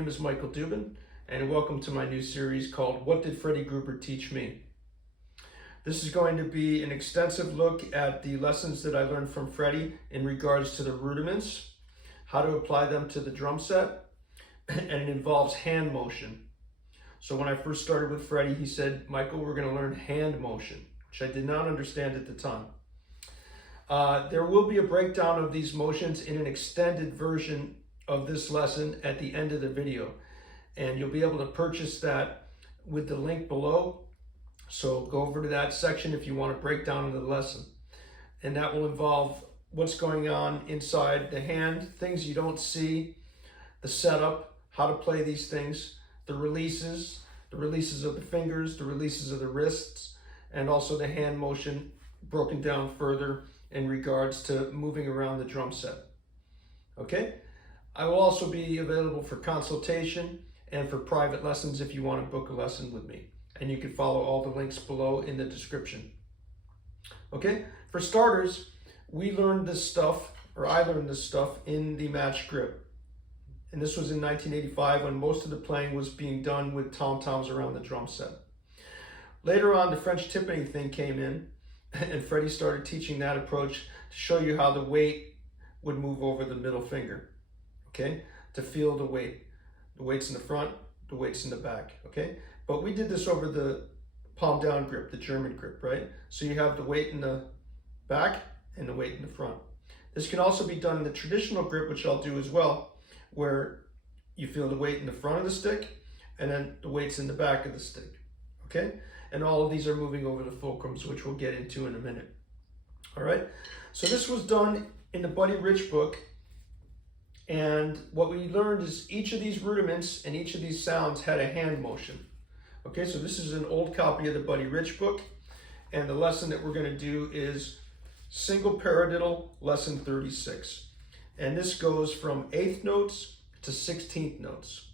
name is Michael Dubin, and welcome to my new series called What Did Freddie Gruber Teach Me? This is going to be an extensive look at the lessons that I learned from Freddie in regards to the rudiments, how to apply them to the drum set, and it involves hand motion. So when I first started with Freddie, he said, Michael, we're going to learn hand motion, which I did not understand at the time. There will be a breakdown of these motions in an extended version of this lesson at the end of the video, and you'll be able to purchase that with the link below. So go over to that section if you want to break down the lesson, and that will involve what's going on inside the hand, things you don't see, the setup, how to play these things, the releases of the fingers, the releases of the wrists, and also the hand motion broken down further in regards to moving around the drum set. Okay? I will also be available for consultation and for private lessons if you want to book a lesson with me. And you can follow all the links below in the description. Okay? For starters, we learned this stuff, or I learned this stuff in the match grip. And this was in 1985 when most of the playing was being done with tom-toms around the drum set. Later on, the French timpani thing came in, and Freddie started teaching that approach to show you how the weight would move over the middle finger. Okay, to feel the weight. The weight's in the front, the weight's in the back, okay? But we did this over the palm down grip, the German grip, right? So you have the weight in the back and the weight in the front. This can also be done in the traditional grip, which I'll do as well, where you feel the weight in the front of the stick and then the weight's in the back of the stick, okay? And all of these are moving over the fulcrums, which we'll get into in a minute, all right? So this was done in the Buddy Rich book. And what we learned is each of these rudiments and each of these sounds had a hand motion. Okay, so this is an old copy of the Buddy Rich book. And the lesson that we're going to do is single paradiddle, lesson 36. And this goes from 8th notes to 16th notes.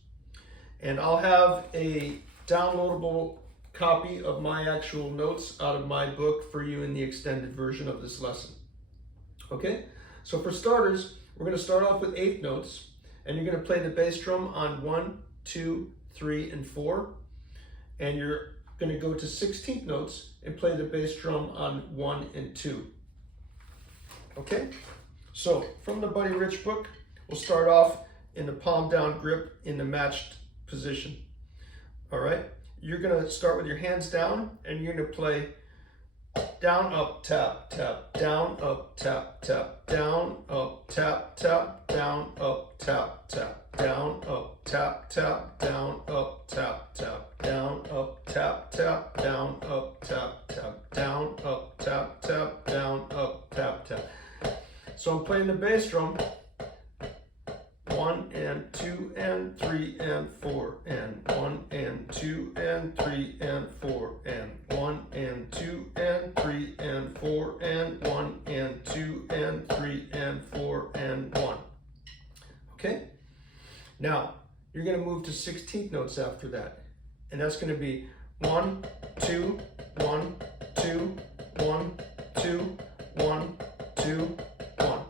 And I'll have a downloadable copy of my actual notes out of my book for you in the extended version of this lesson. Okay, so for starters, we're going to start off with 8th notes, and you're going to play the bass drum on 1, 2, 3, and 4. And you're going to go to 16th notes and play the bass drum on 1 and 2. Okay? So, from the Buddy Rich book, we'll start off in the palm down grip in the matched position. All right? You're going to start with your hands down, and you're going to play down, up, tap, tap, down, up, tap, tap, down, up, tap, tap, down, up, tap, tap, down, up, tap, tap, down, up, tap, tap, down, up, tap, tap, down, up, tap, tap, down, up, tap, tap, down, up, tap, tap. So I'm playing the bass drum. 1 and 2 and 3 and 4 and 1 and 2 and 3 and 4 and 1 and 2 and 3 and 4 and 1 and 2 and 3 and 4 and 1. Okay? Now, you're going to move to 16th notes after that. And that's going to be 1, 2, 1, 2, 1, 2, 1, 2, 1.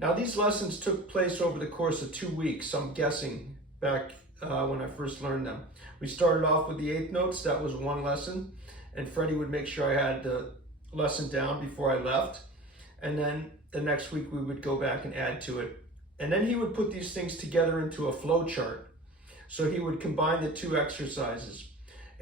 Now these lessons took place over the course of 2 weeks, I'm guessing, back when I first learned them. We started off with the 8th notes, that was one lesson, and Freddie would make sure I had the lesson down before I left, and then the next week we would go back and add to it. And then he would put these things together into a flow chart. So he would combine the two exercises,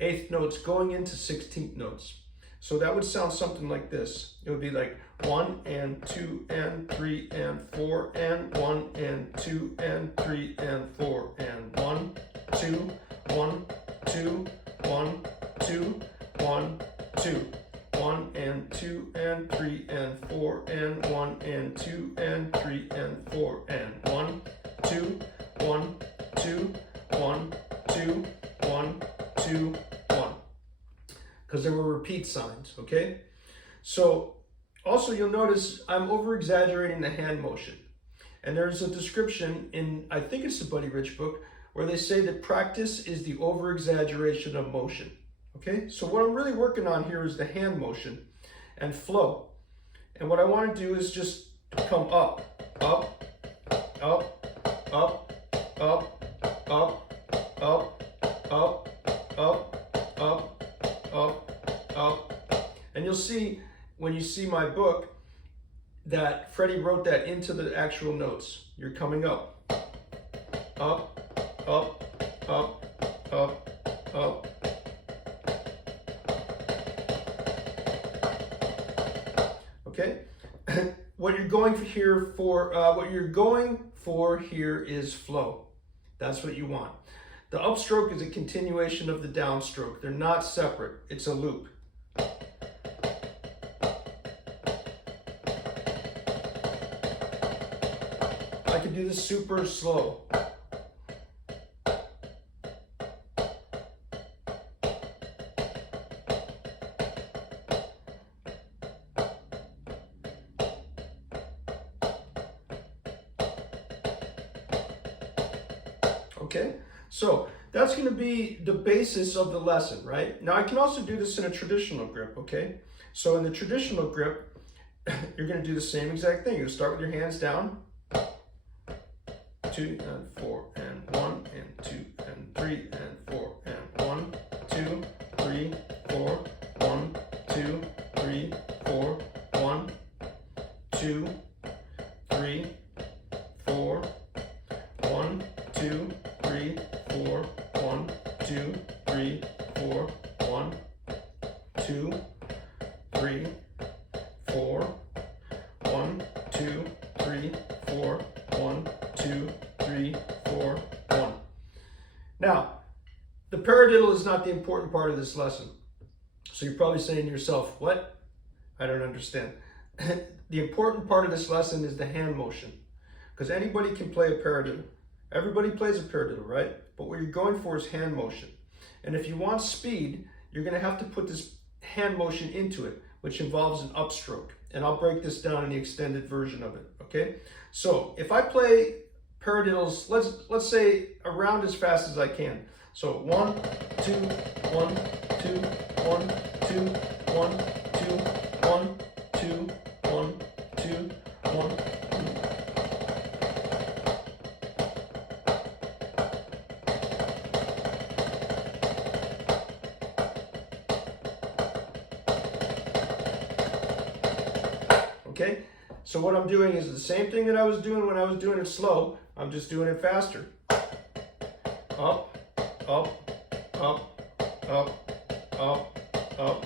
8th notes going into 16th notes. So that would sound something like this. It would be like 1 and 2 and 3 and 4 and 1 and 2 and 3 and 4 and 1, 2, 1, 2, 1, 2, 1, 2, 1 and 2 and 3 and 4 and 1 and 2 and 3 and 4 and 1, 2, 1, 2, 1, 2, 1, 2, 1. Because there were repeat signs, okay? So also you'll notice I'm over-exaggerating the hand motion. And there's a description in, I think it's the Buddy Rich book, where they say that practice is the over-exaggeration of motion, okay? So what I'm really working on here is the hand motion and flow. And what I want to do is just come up, up, up, up, up, up, up, up, up, up, up, up. And you'll see when you see my book that Freddie wrote that into the actual notes. You're coming up, up, up, up, up, up. Okay? What you're going for here is flow. That's what you want. The upstroke is a continuation of the downstroke. They're not separate. It's a loop. I can do this super slow. Okay, so that's going to be the basis of the lesson, right? Now I can also do this in a traditional grip, okay? So in the traditional grip, you're going to do the same exact thing. You're going to start with your hands down. 2 and 4 and 1 and 2 and 3 and 4 and 1, 2, 3, 4, 1, 2, 3, 4, 1, 2, 3, 4, 1, 2, 3, 4, 1, 2, 3, 4, 1, 2, 3, 4, 1, 2, 3, 4, 1, 2, 3, 4, 1. Now, the paradiddle is not the important part of this lesson. So you're probably saying to yourself, what? I don't understand. The important part of this lesson is the hand motion, because anybody can play a paradiddle. Everybody plays a paradiddle, right? But what you're going for is hand motion. And if you want speed, you're going to have to put this hand motion into it, which involves an upstroke. And I'll break this down in the extended version of it, okay? So if I play paradiddles, let's say around as fast as I can. So 1, 2, 1, 2, 1, 2, 1, 2, 1, 2, 1, 2, 1. Okay, so what I'm doing is the same thing that I was doing when I was doing it slow. I'm just doing it faster. Up, up, up, up, up, up.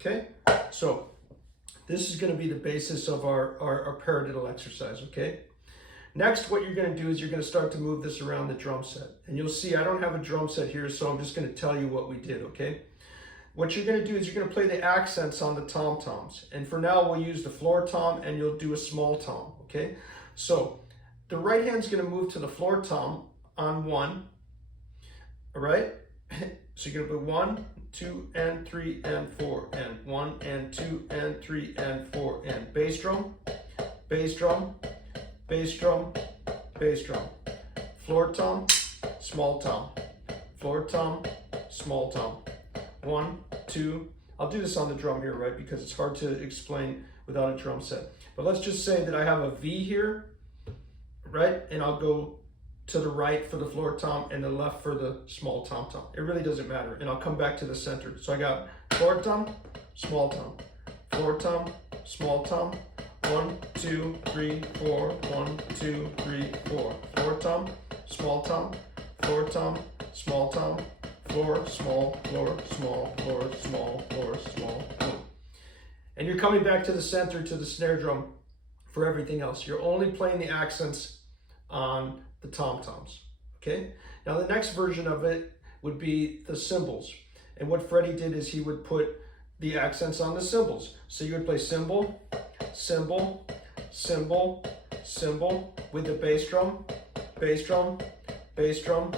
Okay, so this is going to be the basis of our paradiddle exercise, okay? Next, what you're going to do is you're going to start to move this around the drum set. And you'll see I don't have a drum set here, so I'm just going to tell you what we did, okay? What you're going to do is you're going to play the accents on the tom-toms. And for now, we'll use the floor tom, and you'll do a small tom, okay? So the right hand's going to move to the floor tom on 1, all right? So you're going to play 1, 2, and 3, and 4, and 1, and 2, and 3, and 4, and bass drum, bass drum, bass drum, bass drum, floor tom, small tom, floor tom, small tom. 1, 2, I'll do this on the drum here, right? Because it's hard to explain without a drum set. But let's just say that I have a V here, right? And I'll go to the right for the floor tom and the left for the small tom tom. It really doesn't matter. And I'll come back to the center. So I got floor tom, small tom, floor tom, small tom, 1, 2, 3, 4, 1, 2, 3, 4. Floor tom, small tom, floor tom, small tom, floor, small, floor, small, floor, small, floor, small, floor. And you're coming back to the center to the snare drum for everything else. You're only playing the accents on the tom-toms, okay? Now the next version of it would be the cymbals. And what Freddie did is he would put the accents on the cymbals. So you would play cymbal, cymbal, cymbal, cymbal with the bass drum, bass drum, bass drum,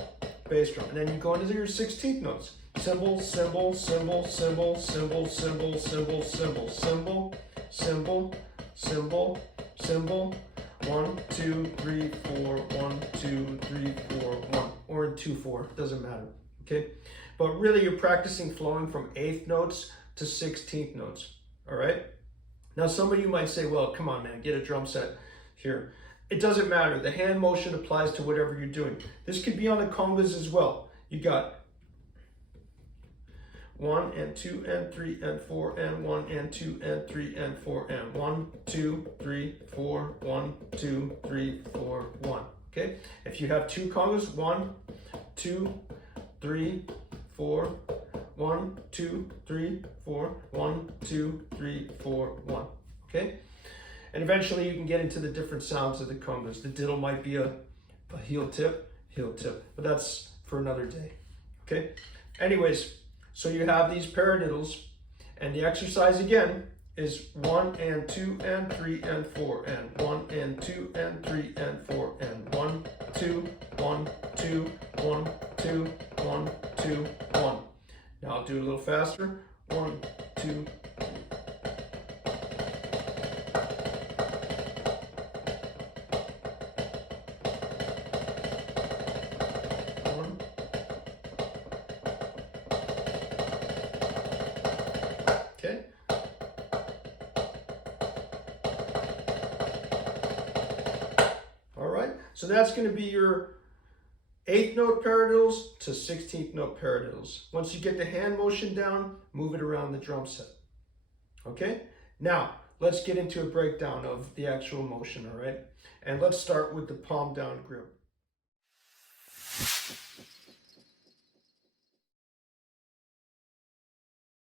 bass drum. And then you go into your 16th notes. Cymbal, cymbal, cymbal, cymbal, cymbal, cymbal, cymbal, cymbal, cymbal, cymbal, cymbal, cymbal. 1, 2, 3, 4, 1, 2, 3, 4, 1. Or in 2, 4, doesn't matter, okay? But really you're practicing flowing from 8th notes to 16th notes, all right? Now, some of you might say, well, come on, man, get a drum set here. It doesn't matter. The hand motion applies to whatever you're doing. This could be on the congas as well. You got 1 and 2 and 3 and 4 and 1 and 2 and 3 and 4 and 1, 2, 3, 4, 1, 2, 3, 4, 1. Okay? If you have two congas, 1, 2, 3, 4, 1, 2, 3, 4, 1, 2, 3, 4, 1. Okay? And eventually you can get into the different sounds of the congas. The diddle might be a heel tip, but that's for another day. Okay? Anyways, so you have these paradiddles, and the exercise again is 1 and 2 and 3 and 4 and 1 and 2 and 3 and 4 and 1, 2, 1, 2, 1, 2, 1, 2, 1. Now I'll do it a little faster. 1, 2. Okay. All right. So that's going to be your 8th note paradiddles to 16th note paradiddles. Once you get the hand motion down, move it around the drum set. Okay? Now, let's get into a breakdown of the actual motion, all right? And let's start with the palm down grip.